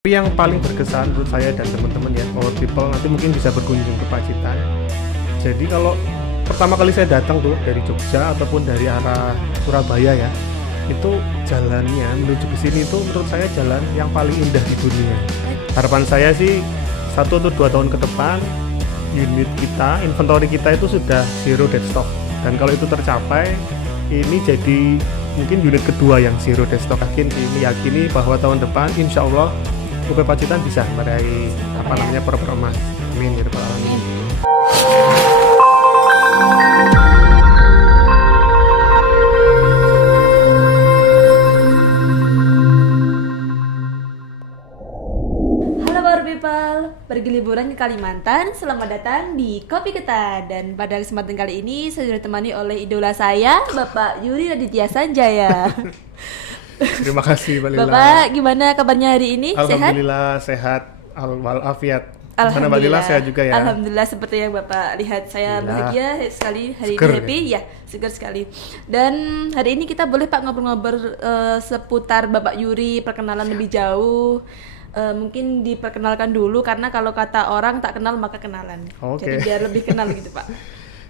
Tapi yang paling berkesan menurut saya dan teman-teman ya, Power People nanti mungkin bisa berkunjung ke Pacitan. Jadi kalau pertama kali saya datang tuh dari Jogja ataupun dari arah Surabaya ya, itu jalannya menuju ke sini itu menurut saya jalan yang paling indah di dunia. Harapan saya sih 1 atau 2 tahun ke depan unit kita, inventory kita itu sudah zero dead stock. Dan kalau itu tercapai, ini jadi mungkin unit kedua yang zero dead stock. Meyakini bahwa tahun depan insya Allah UP Pacitan bisa meraih per emas. Amin ya rabbal alamin. Halo Power People, pergi liburan ke Kalimantan, selamat datang di Kopi Ketan. Dan pada kesempatan kali ini saya ditemani oleh idola saya, Bapak Yuri Raditya Sanjaya. Terima kasih Mbak Lila. Bapak, gimana kabarnya hari ini? Alhamdulillah sehat walafiat. Alhamdulillah. Mbak Lila sehat juga ya. Alhamdulillah, seperti yang Bapak lihat saya bahagia sekali hari seger, ini, happy ya, segar sekali. Dan hari ini kita boleh Pak ngobrol-ngobrol seputar Bapak Yuri, perkenalan lebih jauh. Mungkin diperkenalkan dulu karena kalau kata orang tak kenal maka kenalan. Jadi biar lebih kenal gitu Pak.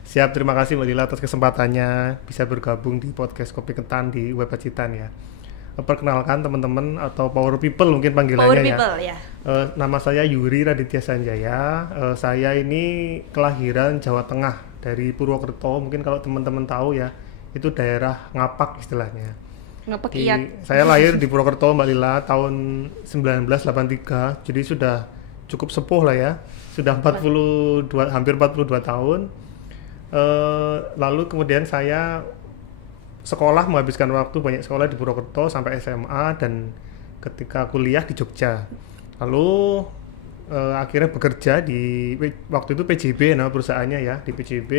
Siap, terima kasih Mbak Lila atas kesempatannya bisa bergabung di podcast Kopi Ketan di UP Pacitan ya. Perkenalkan teman-teman atau Power People mungkin panggilannya Power People, ya. Nama saya Yuri Raditya Sanjaya. Saya ini kelahiran Jawa Tengah dari Purwokerto. Mungkin kalau teman-teman tahu ya, itu daerah Ngapak istilahnya. Ngapak iya. Saya lahir di Purwokerto Mbak Lila tahun 1983. Jadi sudah cukup sepuh lah ya. Sudah hampir 42 tahun. Lalu kemudian saya sekolah, menghabiskan waktu banyak sekolah di Purwokerto sampai SMA dan ketika kuliah di Jogja. Lalu akhirnya bekerja di waktu itu PJB nama perusahaannya ya, di PJB,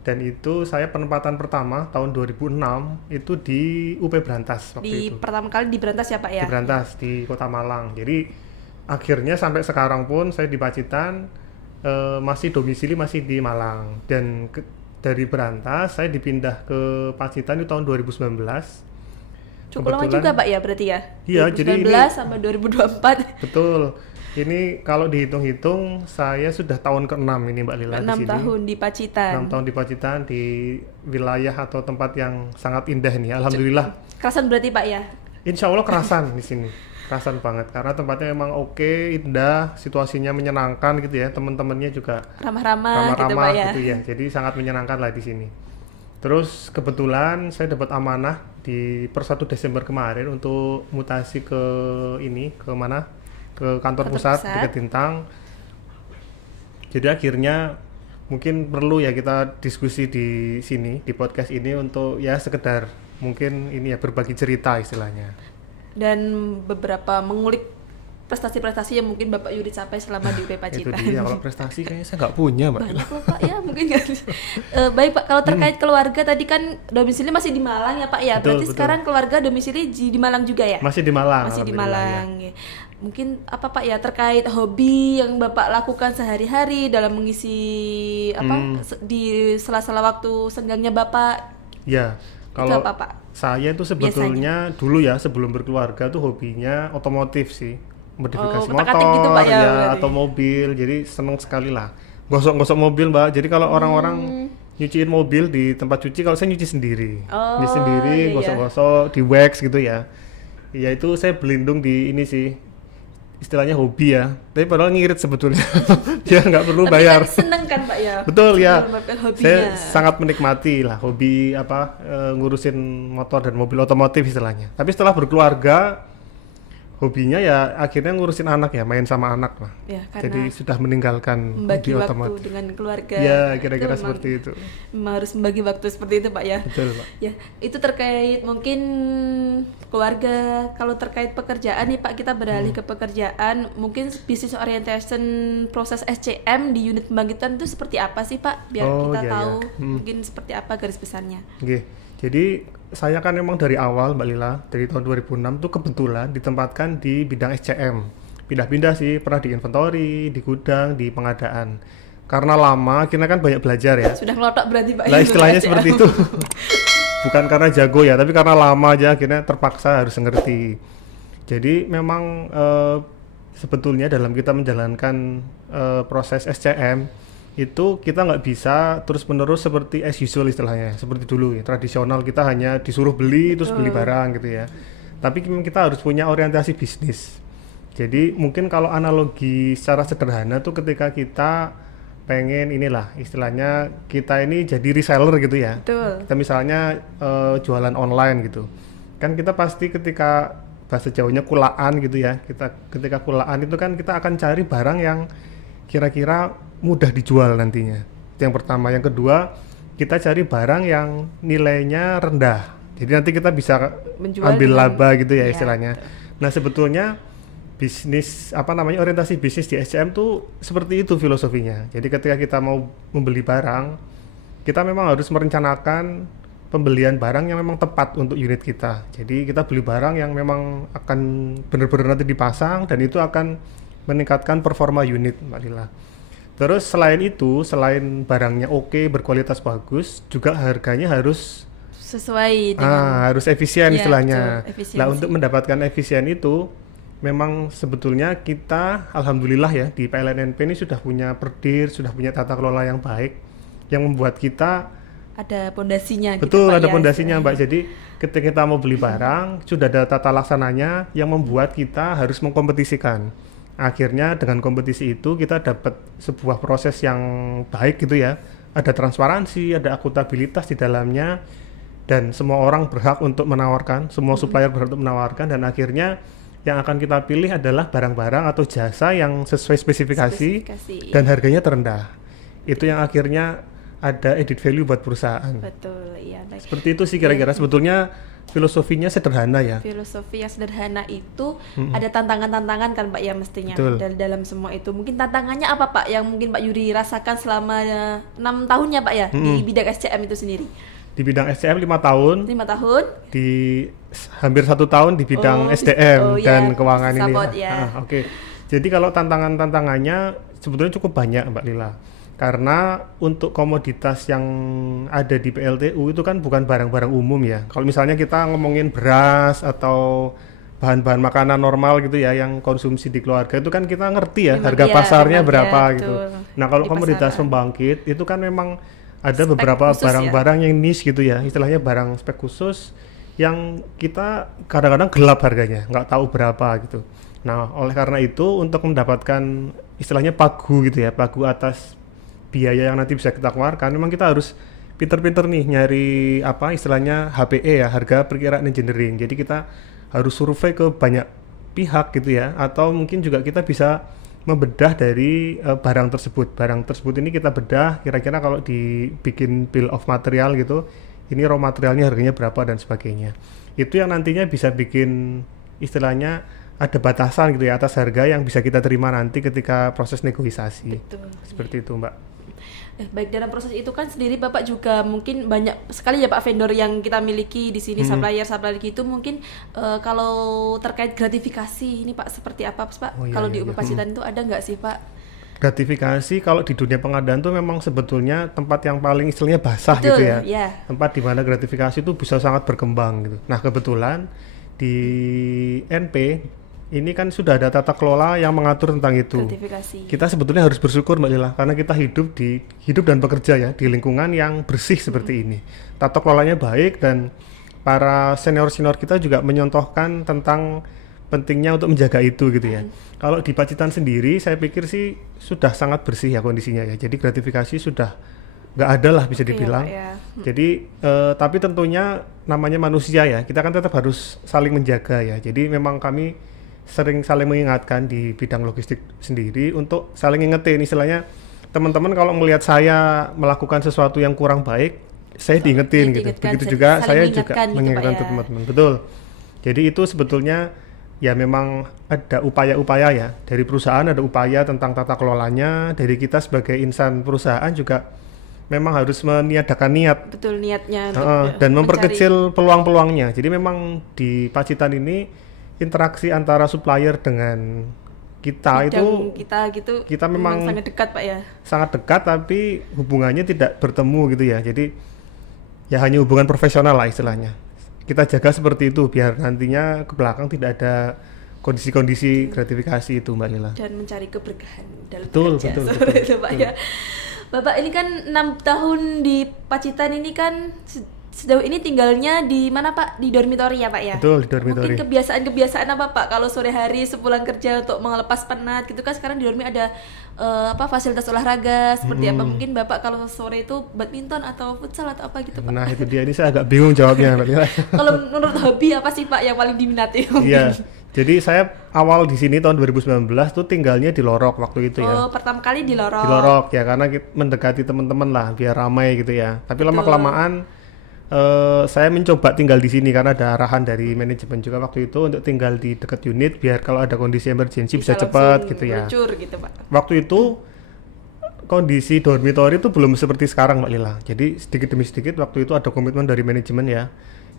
dan itu saya penempatan pertama tahun 2006 itu di UP Brantas waktu itu. Pertama kali di Brantas ya Pak ya? Di Brantas di Kota Malang. Jadi akhirnya sampai sekarang pun saya di Pacitan masih domisili masih di Malang dan dari Brantas saya dipindah ke Pacitan itu tahun 2019. Cukup lama juga Pak ya berarti ya? Iya, 2019 jadi ini sampai 2024. Betul. Ini kalau dihitung-hitung saya sudah tahun ke-6 ini Mbak Lila di sini. 6 tahun di Pacitan. 6 tahun di Pacitan di wilayah atau tempat yang sangat indah nih. Alhamdulillah. Kerasan berarti Pak ya? Insya Allah kerasan di sini. Kerasan banget karena tempatnya emang oke, indah, situasinya menyenangkan gitu ya, teman-temannya juga ramah-ramah gitu Pak ya. Gitu ya. Jadi sangat menyenangkan lah di sini. Terus kebetulan saya dapat amanah di per 1 Desember kemarin untuk mutasi ke mana? Ke kantor pusat di Ketintang. Jadi akhirnya mungkin perlu ya kita diskusi di sini di podcast ini untuk ya sekedar mungkin ini ya berbagi cerita istilahnya. Dan beberapa mengulik prestasi-prestasi yang mungkin Bapak Yuri capai selama di UP Pacitan. Itu dia, kalau prestasi kayaknya saya nggak punya Mbak. Banyak loh Pak ya, mungkin nggak. Baik Pak, kalau terkait keluarga tadi kan domisili masih di Malang ya Pak ya. Berarti sekarang keluarga domisili di Malang juga ya? Masih di Malang. Masih di Malang ya. Mungkin apa Pak ya terkait hobi yang Bapak lakukan sehari-hari dalam mengisi di sela-sela waktu senggangnya Bapak? Ya, kalau apa, Pak? Saya tuh sebetulnya dulu ya sebelum berkeluarga tuh hobinya otomotif sih, modifikasi motor gitu, Pak, ya atau mobil. Jadi seneng sekali lah gosok-gosok mobil Mbak. Jadi kalau orang-orang nyuciin mobil di tempat cuci, kalau saya nyuci sendiri, nyuci sendiri, gosok-gosok di wax gitu ya. Ya itu saya berlindung di ini sih, istilahnya hobi ya, tapi padahal ngirit sebetulnya. Dia nggak perlu bayar. Tapi seneng kan Pak ya? Betul ya. Saya sangat menikmati lah hobi ngurusin motor dan mobil otomotif istilahnya. Tapi setelah berkeluarga, hobinya ya akhirnya ngurusin anak ya, main sama anak lah. Ya, jadi sudah meninggalkan membagi hobi waktu otomotif dengan keluarga. Ya kira-kira seperti itu. Harus membagi waktu seperti itu Pak ya. Betul Pak. Ya itu terkait mungkin keluarga. Kalau terkait pekerjaan nih Pak, kita beralih ke pekerjaan. Mungkin business orientation proses SCM di unit pembangkitan itu seperti apa sih Pak? Biar kita tahu mungkin seperti apa garis besarnya. Jadi saya kan memang dari awal Mbak Lila, dari tahun 2006 tuh kebetulan ditempatkan di bidang SCM. Pindah-pindah sih, pernah di inventory, di gudang, di pengadaan. Karena lama, akhirnya kan banyak belajar ya. Sudah ngelotok berarti Pak. Lah istilahnya seperti itu. Bukan karena jago ya, tapi karena lama aja akhirnya terpaksa harus ngerti. Jadi memang sebetulnya dalam kita menjalankan proses SCM itu kita nggak bisa terus-menerus seperti as usual istilahnya, seperti dulu ya, tradisional kita hanya disuruh beli terus beli barang gitu ya. Tapi kita harus punya orientasi bisnis. Jadi mungkin kalau analogi secara sederhana tuh ketika kita pengen inilah istilahnya kita ini jadi reseller gitu ya. Betul. Kita misalnya jualan online gitu. Kan kita pasti ketika bahasa Jawanya kulaan gitu ya. Ketika kulaan itu kan kita akan cari barang yang kira-kira mudah dijual nantinya. Itu yang pertama. Yang kedua, kita cari barang yang nilainya rendah. Jadi nanti kita bisa Menjual ambil dengan, laba gitu ya iya, istilahnya. betul. Nah, sebetulnya bisnis orientasi bisnis di SCM tuh seperti itu filosofinya. Jadi ketika kita mau membeli barang, kita memang harus merencanakan pembelian barang yang memang tepat untuk unit kita. Jadi kita beli barang yang memang akan benar-benar nanti dipasang dan itu akan meningkatkan performa unit, Mbak Lila. Terus selain itu, selain barangnya oke, berkualitas bagus, juga harganya harus Sesuai dengan harus efisien Iya, istilahnya. betul, efisiensi. Nah, untuk mendapatkan efisien itu memang sebetulnya kita alhamdulillah ya di PLNNP ini sudah punya perdir, sudah punya tata kelola yang baik yang membuat kita ada pondasinya. betul gitu, Pak, ada ya, pondasinya, Mbak. istilahnya. Jadi ketika kita mau beli barang sudah ada tata laksananya yang membuat kita harus mengkompetisikan. Akhirnya dengan kompetisi itu kita dapat sebuah proses yang baik gitu ya. Ada transparansi, ada akuntabilitas di dalamnya dan semua orang berhak untuk menawarkan, semua supplier berhak untuk menawarkan dan akhirnya yang akan kita pilih adalah barang-barang atau jasa yang sesuai spesifikasi dan harganya terendah. Itu yang akhirnya ada added value buat perusahaan. Betul, iya. Baik. Seperti itu sih kira-kira. Sebetulnya filosofinya sederhana ya. Filosofi yang sederhana itu ada tantangan-tantangan kan Pak ya mestinya. Betul. Dalam semua itu. Mungkin tantangannya apa Pak yang mungkin Pak Yuri rasakan selama 6 tahunnya Pak ya di bidang SCM itu sendiri? Di bidang SCM 5 tahun, 5 tahun? di hampir 1 tahun di bidang SDM dan iya, keuangan ini. support, ya. Oke. Jadi kalau tantangannya sebetulnya cukup banyak Mbak Lila. Karena untuk komoditas yang ada di PLTU itu kan bukan barang-barang umum ya. Kalau misalnya kita ngomongin beras atau bahan-bahan makanan normal gitu ya yang konsumsi di keluarga itu kan kita ngerti ya harga Iya, pasarnya memang, berapa ya, gitu. betul. Nah, kalau Di komoditas pasaran. pembangkit itu kan memang ada Spek beberapa khusus ya? barang-barang yang niche gitu ya, istilahnya barang spek khusus yang kita kadang-kadang gelap harganya, nggak tahu berapa gitu. Nah, oleh karena itu untuk mendapatkan istilahnya pagu gitu ya, pagu atas biaya yang nanti bisa kita keluarkan, memang kita harus pinter-pinter nih nyari apa istilahnya HPE ya, harga perkiraan engineering. Jadi kita harus survei ke banyak pihak gitu ya, atau mungkin juga kita bisa membedah dari barang tersebut. Barang tersebut ini kita bedah kira-kira kalau dibikin bill of material gitu, ini raw materialnya harganya berapa dan sebagainya. Itu yang nantinya bisa bikin istilahnya ada batasan gitu ya atas harga yang bisa kita terima nanti ketika proses negosiasi. Betul. Seperti itu, Mbak. Baik, dalam proses itu kan sendiri Bapak juga mungkin banyak sekali ya Pak vendor yang kita miliki di sini, supplier gitu mungkin kalau terkait gratifikasi ini Pak seperti apa Pak? Oh, iya, Kalau iya, di iya. Pacitan itu ada nggak sih Pak? Gratifikasi kalau di dunia pengadaan tuh memang sebetulnya tempat yang paling istilahnya basah Betul, gitu ya. ya. Tempat di mana gratifikasi itu bisa sangat berkembang gitu. Nah, kebetulan di NP ini kan sudah ada tata kelola yang mengatur tentang itu. Gratifikasi. Kita sebetulnya harus bersyukur Mbak Lila karena kita hidup dan bekerja ya di lingkungan yang bersih seperti ini. Tata kelolanya baik dan para senior-senior kita juga menyontohkan tentang pentingnya untuk menjaga itu gitu ya. Kalau di Pacitan sendiri saya pikir sih sudah sangat bersih ya kondisinya ya. Jadi gratifikasi sudah nggak ada lah bisa Oke, dibilang. ya, Pak, ya. Jadi tapi tentunya namanya manusia ya. Kita kan tetap harus saling menjaga ya. Jadi memang kami sering saling mengingatkan di bidang logistik sendiri untuk saling ingetin istilahnya teman-teman kalau melihat saya melakukan sesuatu yang kurang baik saya diingetin gitu. Begitu juga saya juga mengingatkan gitu, teman-teman. Betul. Jadi itu sebetulnya ya memang ada upaya-upaya ya dari perusahaan, ada upaya tentang tata kelolanya, dari kita sebagai insan perusahaan juga memang harus meniadakan niat Betul niatnya dan memperkecil peluang-peluangnya. Jadi memang di Pacitan ini interaksi antara supplier dengan kita itu kita memang sangat dekat Pak ya. sangat dekat tapi hubungannya tidak bertemu gitu ya. Jadi ya hanya hubungan profesional lah istilahnya. Kita jaga seperti itu biar nantinya ke belakang tidak ada kondisi-kondisi gratifikasi itu Mbak Lila. Dan mencari keberkahan dalam Betul, bekerja. betul, Seperti betul, itu, Pak betul. ya. Bapak ini kan 6 tahun di Pacitan ini kan sejauh ini tinggalnya di mana Pak? Di dormitori ya Pak ya? Betul, di dormitori. Mungkin kebiasaan-kebiasaan apa Pak kalau sore hari sepulang kerja untuk melepas penat gitu kan, sekarang di dormi ada fasilitas olahraga seperti apa? Mungkin Bapak kalau sore itu badminton atau futsal atau apa gitu Pak? Nah itu dia, ini saya agak bingung jawabnya Mbak Lila. Kalau menurut hobi apa sih Pak yang paling diminati? Iya, jadi saya awal di sini tahun 2019 tuh tinggalnya di Lorok waktu itu ya. Oh, pertama kali di Lorok. Di Lorok ya, karena mendekati teman-teman lah biar ramai gitu ya. Tapi lama-kelamaan saya mencoba tinggal di sini karena ada arahan dari manajemen juga waktu itu untuk tinggal di dekat unit biar kalau ada kondisi emergensi bisa cepat gitu ya. Meluncur gitu Pak. Waktu itu kondisi dormitori itu belum seperti sekarang Mbak Lila. Jadi sedikit demi sedikit waktu itu ada komitmen dari manajemen ya,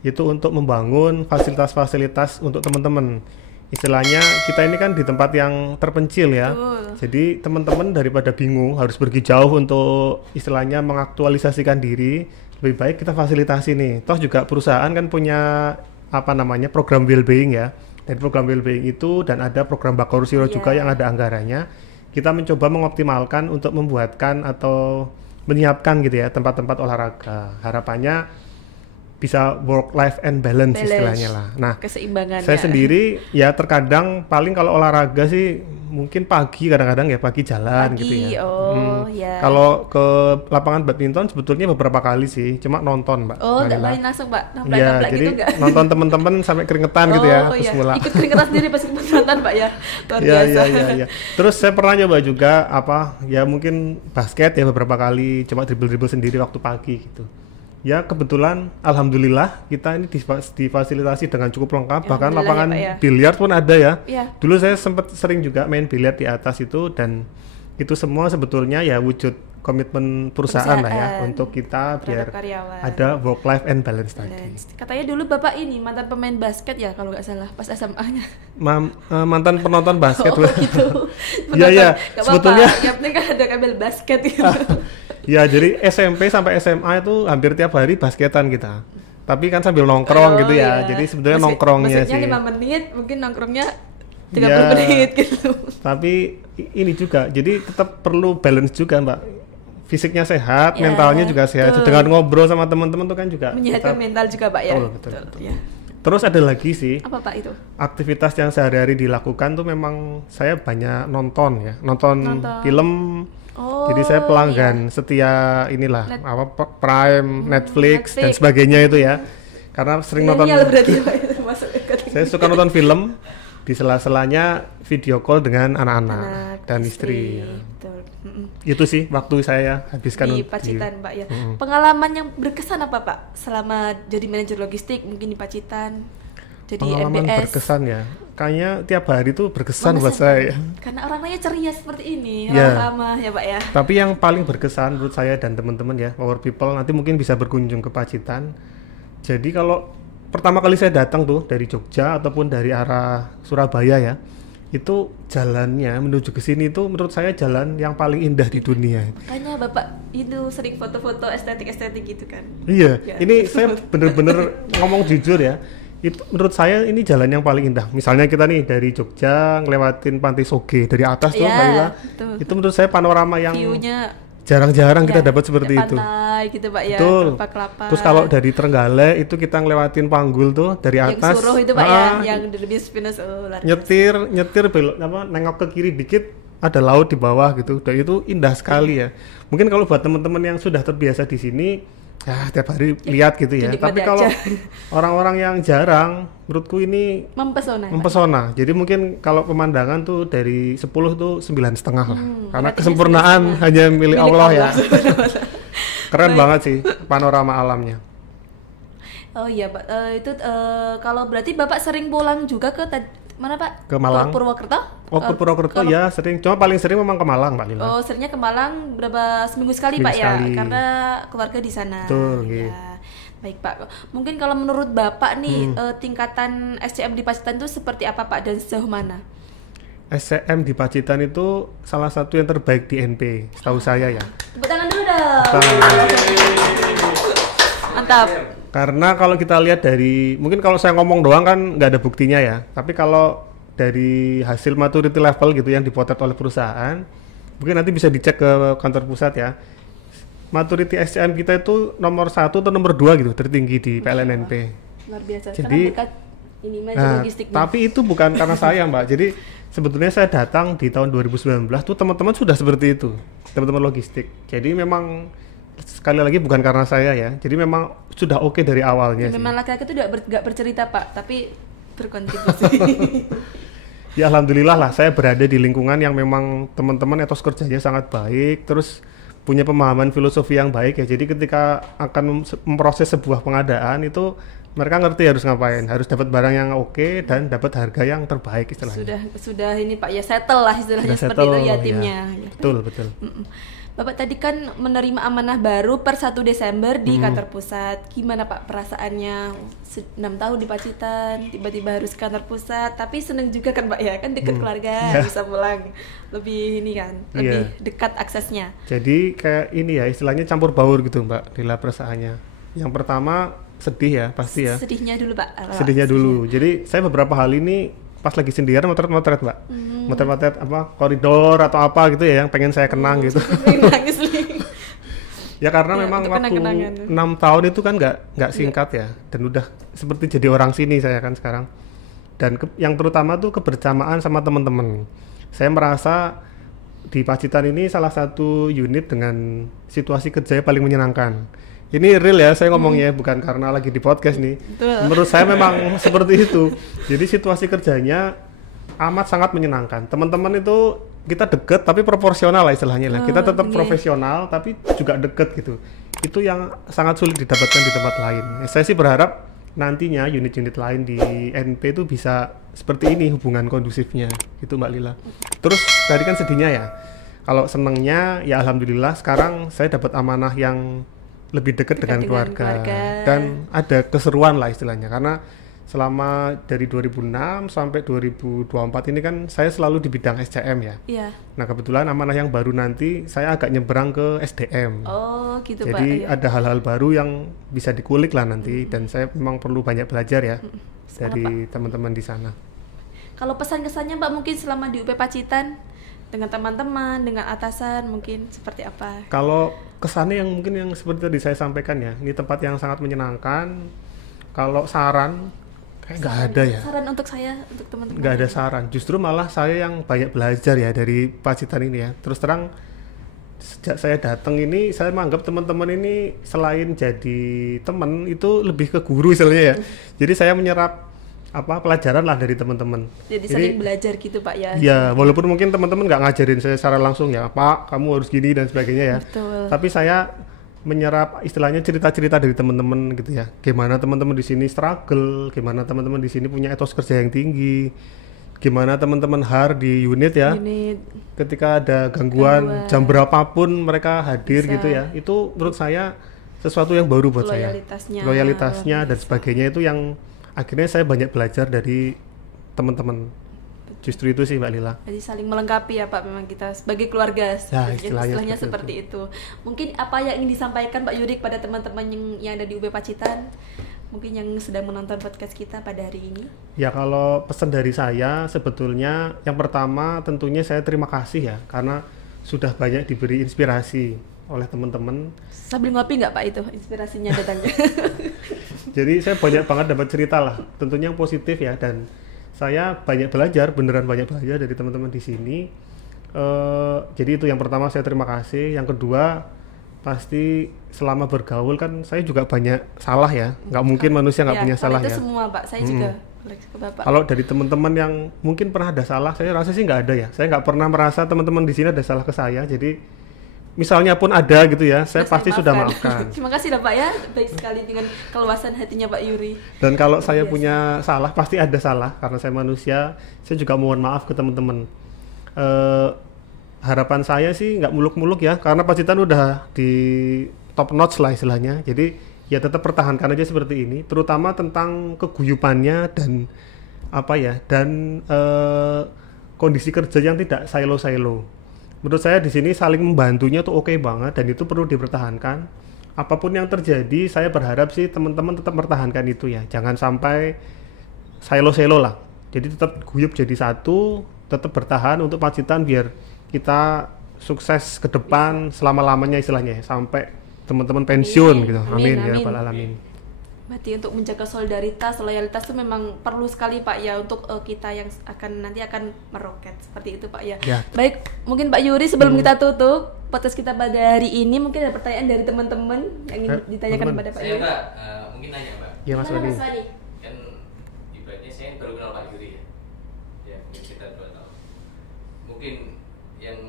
itu untuk membangun fasilitas-fasilitas untuk teman-teman. Istilahnya kita ini kan di tempat yang terpencil ya. Jadi teman-teman daripada bingung harus pergi jauh untuk istilahnya mengaktualisasikan diri, lebih baik kita fasilitasi nih. Toh juga perusahaan kan punya apa namanya program well-being ya. Dari program well-being itu dan ada program Bakor Siro juga yang ada anggarannya. Kita mencoba mengoptimalkan untuk membuatkan atau menyiapkan gitu ya tempat-tempat olahraga. Harapannya bisa work life and balance istilahnya lah. Nah, keseimbangan. saya sendiri ya terkadang paling kalau olahraga sih mungkin pagi, kadang-kadang ya pagi jalan gitu ya. Ya. Kalau ke lapangan badminton sebetulnya beberapa kali sih, cuma nonton Mbak. Oh, nggak main langsung Mbak? Ya, Naflek-naflek jadi gitu nggak? nonton teman-teman sampai keringetan gitu ya, terus iya. pulang. Ikut keringetan sendiri pas nonton Pak ya? Luar Iya, biasa. iya. Terus saya pernah nyoba juga ya mungkin basket ya beberapa kali, cuma dribble-dribble sendiri waktu pagi gitu. Ya kebetulan alhamdulillah kita ini difasilitasi dengan cukup lengkap, bahkan lapangan ya, biliar pun ada ya. Iya. Dulu saya sempat sering juga main biliar di atas itu, dan itu semua sebetulnya ya wujud komitmen perusahaan lah ya untuk kita biar ada work life and balance tadi. Katanya dulu Bapak ini mantan pemain basket ya kalau nggak salah pas SMA-nya. Mantan penonton basket. Oh gitu. Iya, sebetulnya yang penting kan ada kabel basket gitu. Ya jadi SMP sampai SMA itu hampir tiap hari basketan kita. Tapi kan sambil nongkrong gitu ya. Jadi sebetulnya nongkrongnya sih. Maksudnya 5 menit, mungkin nongkrongnya 30 menit gitu. Tapi ini juga, jadi tetap perlu balance juga Mbak. Fisiknya sehat, mentalnya juga sehat. Dengan ngobrol sama teman-teman tuh kan juga menyehatkan mental juga Pak ya. Betul. Ya. Terus ada lagi sih. Apa Pak itu? Aktivitas yang sehari-hari dilakukan tuh memang saya banyak nonton ya. Nonton film. Jadi saya pelanggan setia inilah Prime, Netflix dan sebagainya itu ya. Karena sering nonton. Saya suka nonton film, di sela-selanya video call dengan anak-anak dan istri. Itu sih waktu saya habiskan di Pacitan Pak ya. Pengalaman yang berkesan apa Pak selama jadi manajer logistik mungkin di Pacitan? Jadi pengalaman MBS. Berkesan ya. Kayaknya tiap hari itu berkesan buat saya. Karena orangnya ceria seperti ini, ramah ya Pak ya. Tapi yang paling berkesan menurut saya dan teman-teman ya, Power People nanti mungkin bisa berkunjung ke Pacitan. Jadi kalau pertama kali saya datang tuh dari Jogja ataupun dari arah Surabaya ya, itu jalannya menuju ke sini itu menurut saya jalan yang paling indah di dunia. Makanya Bapak itu sering foto-foto estetik-estetik gitu kan. Iya, ini saya bener-bener ngomong jujur ya. Itu menurut saya ini jalan yang paling indah. Misalnya kita nih dari Jogja ngelewatin Pantai Soge dari atas tuh Mbak Lila. Itu menurut saya panorama yang view-nya jarang-jarang kita dapat seperti itu. Pantai gitu Pak ya. Betul. Kelapa-kelapa. Terus kalau dari Trenggalek itu kita ngelewatin Panggul tuh dari atas. Yang Suruh itu Pak ya, yang lebih pinus. Nyetir belok nengok ke kiri dikit ada laut di bawah gitu. Dan itu indah sekali ya. Mungkin kalau buat teman-teman yang sudah terbiasa di sini ya tiap hari lihat gitu ya. Tapi kalau orang-orang yang jarang, menurutku ini mempesona. Jadi mungkin kalau pemandangan tuh dari 10 tuh 9,5 lah. Karena kesempurnaan hanya milik Allah ya. Keren banget sih panorama alamnya. Oh iya Pak, itu kalau berarti Bapak sering pulang juga ke mana Pak? Ke Malang. Ke Purwokerto? Ke Purwokerto ya sering, cuma paling sering memang ke Malang Mbak Lila. Oh seringnya ke Malang seminggu sekali Pak sekali. Ya? Karena keluarga di sana. Betul. Ya. Baik Pak, mungkin kalau menurut Bapak nih tingkatan SCM di Pacitan itu seperti apa Pak dan sejauh mana? SCM di Pacitan itu salah satu yang terbaik di NP, setahu saya ya. Tepuk tangan dulu dong. Mantap. Karena kalau kita lihat dari, mungkin kalau saya ngomong doang kan nggak ada buktinya ya. Tapi kalau dari hasil maturity level gitu yang dipotret oleh perusahaan. Mungkin nanti bisa dicek ke kantor pusat ya. Maturity SCM kita itu nomor 1 atau nomor 2 gitu, tertinggi di PLNNP. Luar biasa. Jadi, dekat ini mah logistiknya. tapi itu bukan karena saya Mbak. Jadi sebetulnya saya datang di tahun 2019 tuh teman-teman sudah seperti itu, teman-teman logistik. Jadi memang sekali lagi bukan karena saya ya. Jadi memang sudah oke dari awalnya. Memang laki-laki itu nggak bercerita Pak, tapi berkontribusi. Ya alhamdulillah lah, saya berada di lingkungan yang memang teman-teman etos kerjanya sangat baik, terus punya pemahaman filosofi yang baik ya. Jadi ketika akan memproses sebuah pengadaan itu mereka ngerti harus ngapain, harus dapat barang yang oke dan dapat harga yang terbaik istilahnya. Sudah ini Pak ya, settle lah istilahnya, Sudah seperti settle, itu ya timnya. ya. Betul. Bapak tadi kan menerima amanah baru per 1 Desember di kantor pusat. Gimana Pak perasaannya? 6 tahun di Pacitan, tiba-tiba harus ke kantor pusat. Tapi seneng juga kan Pak ya, kan dekat keluarga, bisa pulang. Lebih ini kan, lebih dekat aksesnya. Jadi kayak ini ya, istilahnya campur baur gitu Mbak, Lila perasaannya. Yang pertama sedih ya, pasti ya. Sedihnya dulu Pak. Sedihnya dulu. Jadi saya beberapa hal ini pas lagi sendirian motret-motret Mbak. Motret-motret apa koridor atau apa gitu ya yang pengen saya kenang gitu. Nangis Ya karena ya, memang waktu 6 tahun itu kan nggak singkat ya, dan udah seperti jadi orang sini saya kan sekarang. Dan yang terutama tuh kebersamaan sama teman-teman. Saya merasa di Pacitan ini salah satu unit dengan situasi kerjanya paling menyenangkan. Ini real ya, saya ngomongnya bukan karena lagi di podcast nih. Betul. Menurut saya memang seperti itu. Jadi situasi kerjanya amat sangat menyenangkan. Teman-teman itu kita deket tapi proporsional lah istilahnya lah. Kita tetap profesional tapi juga deket gitu. Itu yang sangat sulit didapatkan di tempat lain. Saya sih berharap nantinya unit-unit lain di NP itu bisa seperti ini hubungan kondusifnya gitu Mbak Lila. Terus tadi kan sedihnya ya. Kalau senengnya ya alhamdulillah sekarang saya dapat amanah yang lebih dekat dengan keluarga dan ada keseruan lah istilahnya, karena selama dari 2006 sampai 2024 ini kan saya selalu di bidang SCM ya. Iya. Nah kebetulan amanah yang baru nanti saya agak nyebrang ke SDM. Oh gitu Pak. Jadi ada hal-hal baru yang bisa dikulik lah nanti dan saya memang perlu banyak belajar ya dari teman-teman di sana. Kalau pesan kesannya Pak mungkin selama di UP Pacitan dengan teman-teman, dengan atasan mungkin seperti apa? Kalau kesannya yang mungkin yang seperti tadi saya sampaikan ya, ini tempat yang sangat menyenangkan. Kalau saran kayak nggak ada ya. Saran untuk saya, untuk teman-teman. Nggak ada saran. Justru malah saya yang banyak belajar ya dari Pacitan ini ya. Terus terang sejak saya datang ini saya menganggap teman-teman ini selain jadi teman itu lebih ke guru istilahnya ya. Jadi saya menyerap pelajaran lah dari teman-teman. Jadi saling belajar gitu Pak ya. Iya, walaupun mungkin teman-teman nggak ngajarin saya secara langsung ya, Pak, kamu harus gini dan sebagainya ya. Betul. Tapi saya menyerap istilahnya cerita-cerita dari teman-teman gitu ya. Gimana teman-teman di sini struggle, gimana teman-teman di sini punya etos kerja yang tinggi, gimana teman-teman di unit ya. Ketika ada gangguan jam berapapun mereka hadir gitu ya. Itu menurut saya sesuatu yang baru buat saya. Loyalitasnya dan sebagainya itu yang akhirnya saya banyak belajar dari teman-teman. Justru itu sih Mbak Lila. Jadi saling melengkapi ya Pak, memang kita sebagai keluarga. Ya, istilahnya seperti itu. Mungkin apa yang ingin disampaikan Pak Yurik pada teman-teman yang ada di UB Pacitan, mungkin yang sedang menonton podcast kita pada hari ini? Ya kalau pesan dari saya sebetulnya yang pertama tentunya saya terima kasih ya, karena sudah banyak diberi inspirasi oleh teman-teman. Sambil ngopi nggak Pak itu inspirasinya datangnya? Jadi saya banyak banget dapat cerita lah, tentunya yang positif ya, dan saya banyak belajar, beneran banyak belajar dari teman-teman di sini. Jadi itu yang pertama, saya terima kasih. Yang kedua, pasti selama bergaul kan saya juga banyak salah ya, nggak mungkin manusia nggak punya salah itu ya. Semua Pak, saya juga ke Bapak. Kalau dari teman-teman yang mungkin pernah ada salah, saya rasa sih nggak ada ya. Saya nggak pernah merasa teman-teman di sini ada salah ke saya. Jadi misalnya pun ada gitu ya, saya pasti sudah maafkan. Terima kasih Pak ya, baik sekali dengan keluasan hatinya Pak Yuri. Dan kalau saya punya salah, pasti ada salah, karena saya manusia. Saya juga mohon maaf ke teman-teman. Harapan saya sih nggak muluk-muluk ya, karena Pacitan udah di top notch lah istilahnya. Jadi ya tetap pertahankan aja seperti ini, terutama tentang keguyupannya dan kondisi kerja yang tidak silo-silo. Menurut saya di sini saling membantunya tuh oke banget, dan itu perlu dipertahankan. Apapun yang terjadi, saya berharap sih teman-teman tetap mempertahankan itu ya. Jangan sampai silo-silo lah. Jadi tetap guyup jadi satu, tetap bertahan untuk Pacitan biar kita sukses ke depan selama-lamanya istilahnya ya, sampai teman-teman pensiun Amin. gitu. Amin, Amin, ya amin. rabbal alamin. Berarti untuk menjaga solidaritas, loyalitas itu memang perlu sekali Pak ya untuk kita yang nanti akan meroket seperti itu Pak ya. Ya. Baik, mungkin Pak Yuri sebelum kita tutup podcast kita pada hari ini, mungkin ada pertanyaan dari teman-teman yang ingin ditanyakan kepada Pak Saya Yuri. Mbak, mungkin nanya Mbak. Ya Mas Gimana, Wadi. Mas Wadi? Kan ibaratnya saya baru kenal Pak Yuri ya. Ya mungkin kita 2 tahun. Mungkin yang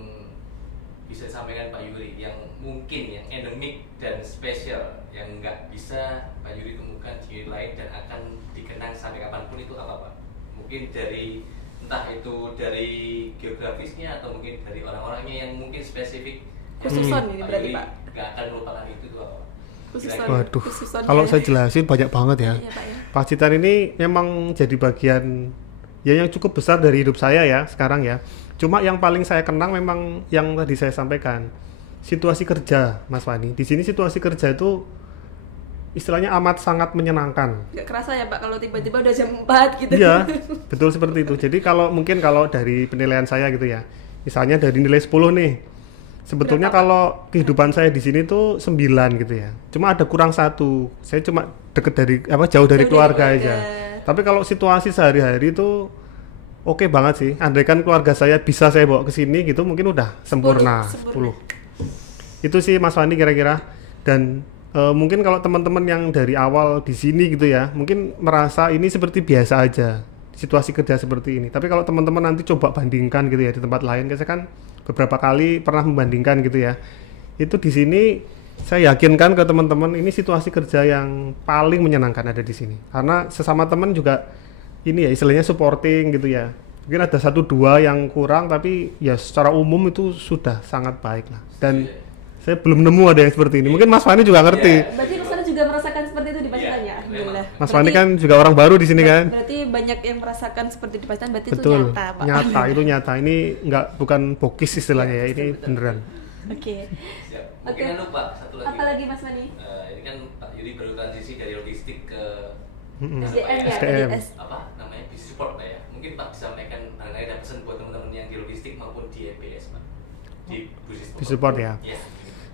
bisa disampaikan Pak Yuri yang mungkin yang endemik dan spesial yang nggak bisa Pak Yuri temukan di unit lain dan akan dikenang sampai kapanpun itu apa Pak? Mungkin dari entah itu dari geografisnya atau mungkin dari orang-orangnya yang mungkin spesifik. Khususon yang ini Pak berarti Yuri Pak. nggak akan melupakan itu tuh apa Pak? Khususon. Waduh, Khususon kalau ya. saya jelasin banyak banget ya. Iya, Pak ya. Pacitan ini memang jadi bagian ya yang cukup besar dari hidup saya ya sekarang ya. Cuma yang paling saya kenang memang yang tadi saya sampaikan, situasi kerja Mas Fani. Di sini situasi kerja itu istilahnya amat sangat menyenangkan. Nggak kerasa ya Pak kalau tiba-tiba udah jam 4 gitu. Iya, betul seperti itu. Jadi kalau dari penilaian saya gitu ya, misalnya dari nilai 10 nih, sebetulnya Berapa, Pak? kalau kehidupan saya di sini tuh 9 gitu ya. Cuma ada kurang 1. Saya cuma jauh dari keluarga aja. Tapi kalau situasi sehari-hari itu oke banget sih. Andaikan keluarga saya bisa saya bawa ke sini gitu, mungkin udah sempurna. 10. Itu sih Mas Fandi kira-kira. Dan mungkin kalau teman-teman yang dari awal di sini gitu ya, mungkin merasa ini seperti biasa aja situasi kerja seperti ini. Tapi kalau teman-teman nanti coba bandingkan gitu ya di tempat lain, saya kan beberapa kali pernah membandingkan gitu ya. Itu di sini saya yakinkan ke teman-teman ini situasi kerja yang paling menyenangkan ada di sini. Karena sesama teman juga ini ya istilahnya supporting gitu ya. Mungkin ada 1-2 yang kurang tapi ya secara umum itu sudah sangat baik lah. Dan saya belum nemu ada yang seperti ini. Mungkin Mas Fani juga ngerti. Berarti Mas Fani juga merasakan seperti itu di Pacitan ya? Alhamdulillah. Mas Fani kan juga orang baru di sini kan. Berarti banyak yang merasakan seperti di Pacitan, berarti Betul. itu nyata Pak. Nyata, itu nyata. Ini bukan bokis istilahnya ya. Ini beneran. Oke. Siap. Mungkin Oke. lupa satu lagi. Apa lagi Mas Fani? Ini kan Pak Yuri baru transisi dari logistik ke SDM ya, SDM. tadi apa namanya business support Pak ya. Mungkin Pak bisa sampaikan barangkali ada pesan buat teman-teman yang di logistik maupun di MPS Pak. Di business support ya. Iya.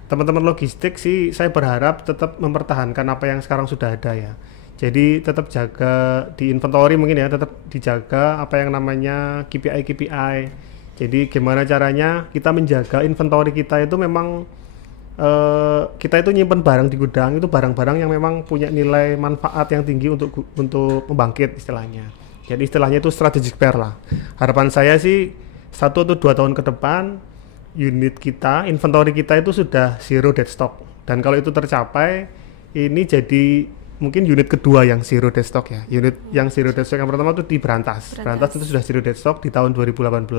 Teman-teman logistik sih saya berharap tetap mempertahankan apa yang sekarang sudah ada ya. Jadi tetap jaga di inventory mungkin ya, tetap dijaga apa yang namanya KPI. Jadi gimana caranya kita menjaga inventory kita itu memang kita itu nyimpen barang di gudang itu barang-barang yang memang punya nilai manfaat yang tinggi untuk membangkit istilahnya. Jadi istilahnya itu strategic pair lah. Harapan saya sih 1 atau 2 tahun ke depan unit kita, inventory kita itu sudah zero dead stock. Dan kalau itu tercapai, ini jadi mungkin unit kedua yang zero dead stock ya. Unit yang zero dead stock yang pertama itu di Berantas. Berantas itu sudah zero dead stock di tahun 2018.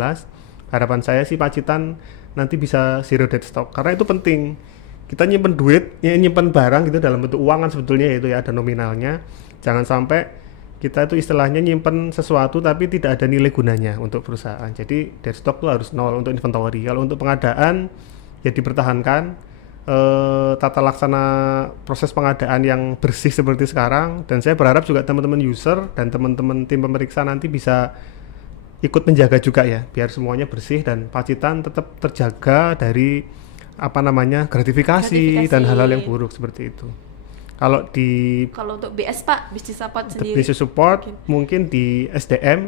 Harapan saya sih Pacitan nanti bisa zero dead stock. Karena itu penting. Kita nyimpen duit, nyimpen barang gitu dalam bentuk uang kan sebetulnya itu ya ada nominalnya. Jangan sampai kita itu istilahnya nyimpen sesuatu tapi tidak ada nilai gunanya untuk perusahaan. Jadi dead stock tuh harus 0 untuk inventory. Kalau untuk pengadaan ya dipertahankan tata laksana proses pengadaan yang bersih seperti sekarang. Dan saya berharap juga teman-teman user dan teman-teman tim pemeriksa nanti bisa ikut menjaga juga ya, biar semuanya bersih dan Pacitan tetap terjaga dari gratifikasi dan hal-hal yang buruk seperti itu. Kalau untuk BS Pak, business support sendiri. Business support mungkin di SDM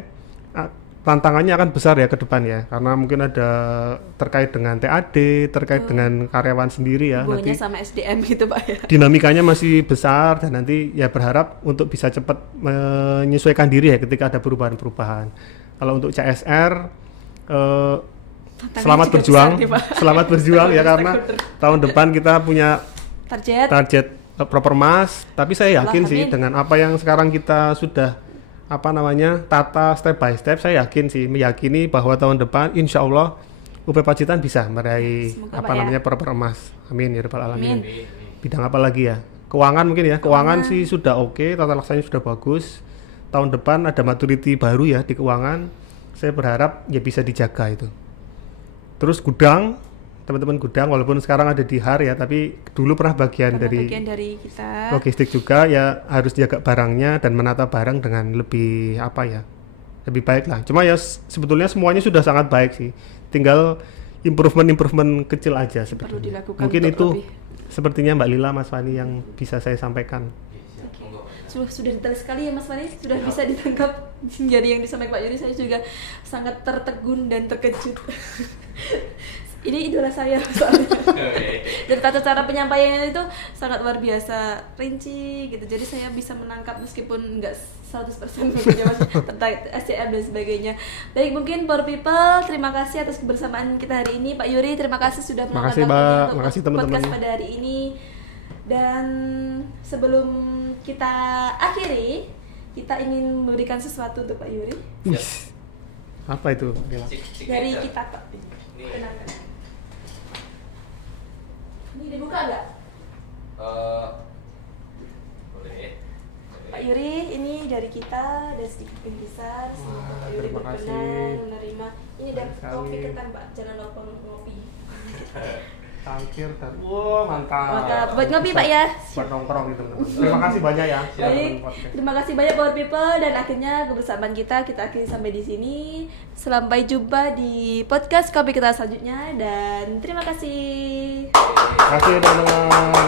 tantangannya akan besar ya ke depan ya, karena mungkin ada terkait dengan TAD, terkait dengan karyawan sendiri ya. Hubungannya Nanti sama SDM gitu Pak ya. dinamikanya masih besar dan nanti ya berharap untuk bisa cepat menyesuaikan diri ya ketika ada perubahan-perubahan. Kalau untuk CSR selamat berjuang, selamat berjuang ya karena tahun depan kita punya target proper mas, tapi saya yakin sih dengan apa yang sekarang kita sudah tata step by step, saya meyakini bahwa tahun depan insya Allah UP Pacitan bisa meraih proper emas. Amin ya rabbal alamin. Bidang apa lagi ya? Keuangan mungkin ya. Keuangan sih sudah oke, tata laksananya sudah bagus. Tahun depan ada maturity baru ya di keuangan. Saya berharap ya bisa dijaga itu. Terus gudang, teman-teman gudang walaupun sekarang ada di HAR ya, tapi dulu pernah bagian dari kita logistik juga ya, harus jaga barangnya dan menata barang dengan lebih lebih baik lah. Cuma ya sebetulnya semuanya sudah sangat baik sih. Tinggal improvement kecil aja perlu sebetulnya. dilakukan Mungkin untuk itu lebih. sepertinya Mbak Lila, Mas Fani yang bisa saya sampaikan. Sudah detail sekali ya Mas Fani, sudah bisa ditangkap jadi yang disampaikan Pak Yuri. Saya juga sangat tertegun dan terkejut. Ini idola saya soalnya. Dan tata cara penyampaiannya itu sangat luar biasa, rinci gitu. Jadi saya bisa menangkap meskipun enggak 100% mungkin Mas tentang SCM dan sebagainya. Baik, mungkin Power People, terima kasih atas kebersamaan kita hari ini. Pak Yuri, terima kasih sudah Makasih, meluangkan Mbak. waktunya untuk Makasih, teman-teman. podcast pada hari ini. Dan sebelum kita akhiri, kita ingin memberikan sesuatu untuk Pak Yuri. Wih, apa itu? Lila? Dari kita Pak. Kenalkan. Ini dibuka nggak? Boleh. Pak Yuri, ini dari kita dan sedikit bingkisan. Semoga Pak Yuri terima berkenan kasih. menerima. Ini dan Sekali. kopi ketan Pak, jangan lupa ngopi. Tangkir dan wah mantap. Mantap. Buat ngopi, Pak, ya. Buat nongkrong gitu teman-teman. Terima kasih banyak ya. Baik, Podcast. terima kasih banyak Power People dan akhirnya kebersamaan kita akhiri sampai di sini. Sampai jumpa di podcast kopi kita selanjutnya dan terima kasih. Terima kasih teman-teman.